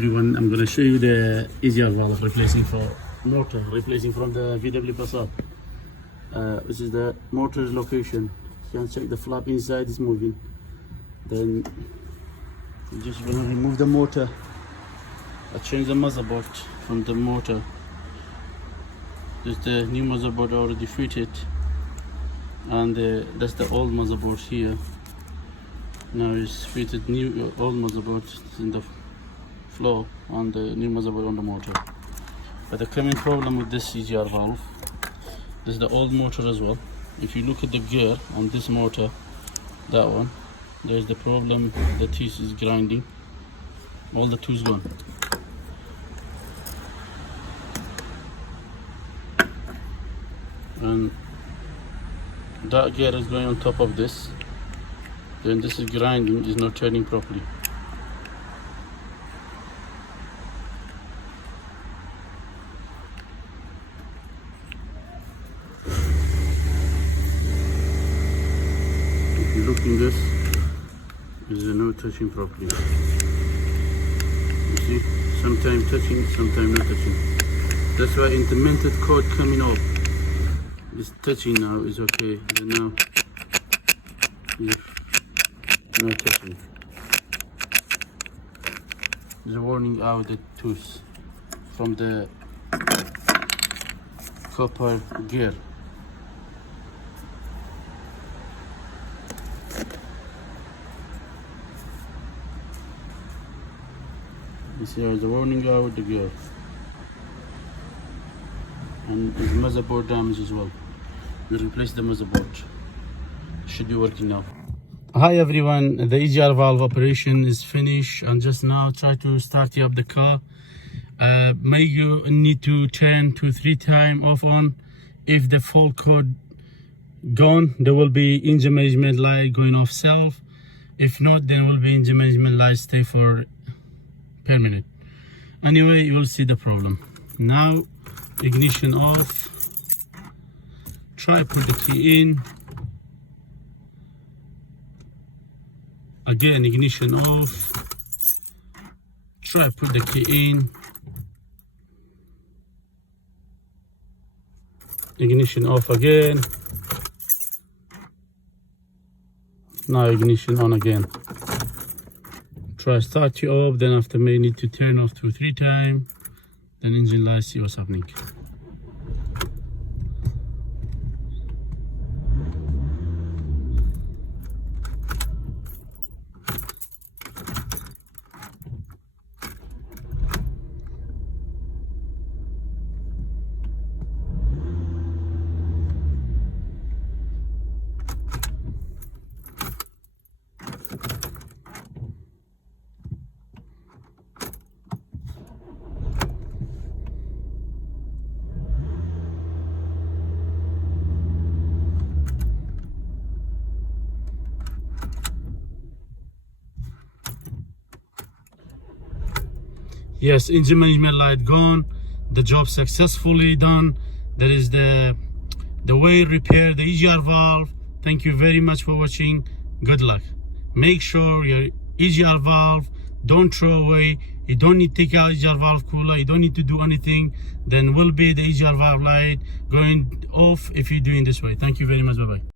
Everyone, I'm going to show you the EGR valve replacing for motor, replacing from the VW Passat. This is the motor's location. You can check the flap inside is moving. Then you just want to remove the motor. I changed the motherboard from the motor. This is the new motherboard already fitted, and that's the old motherboard here. Now it's fitted new old motherboard in the flow on the new motherboard on the motor. But the common problem with this EGR valve, this is the old motor as well. If you look at the gear on this motor, that one, there's the problem, the teeth is grinding, all the tools gone. And that gear is going on top of this, then this is grinding, is not turning properly. If you look in this, is not touching properly. You see, sometimes touching, sometimes not touching. That's why intermittent code coming up. It's touching now, is okay. Then now, not touching. It's warning out the tooth from the copper gear. You see how it's warning out the gear. And the motherboard damage as well. We replace the motherboard. Should be working now. Hi everyone, the EGR valve operation is finished, and just now try to start up the car. May you need to turn 2-3 times off on. If the fault code gone, there will be engine management light going off self. If not, then will be engine management light stay for permanent. Anyway, you will see the problem. Now ignition off. Try put the key in. Again, ignition off. Try put the key in. Ignition off again. Now ignition on again. Try start you up, then after may need to turn off 2-3 times. Then engine light, see what's happening. Yes, engine management light gone. The job successfully done. That is the way repair the EGR valve. Thank you very much for watching. Good luck. Make sure your EGR valve don't throw away. You don't need to take out EGR valve cooler. You don't need to do anything. Then will be the EGR valve light going off if you're doing this way. Thank you very much. Bye bye.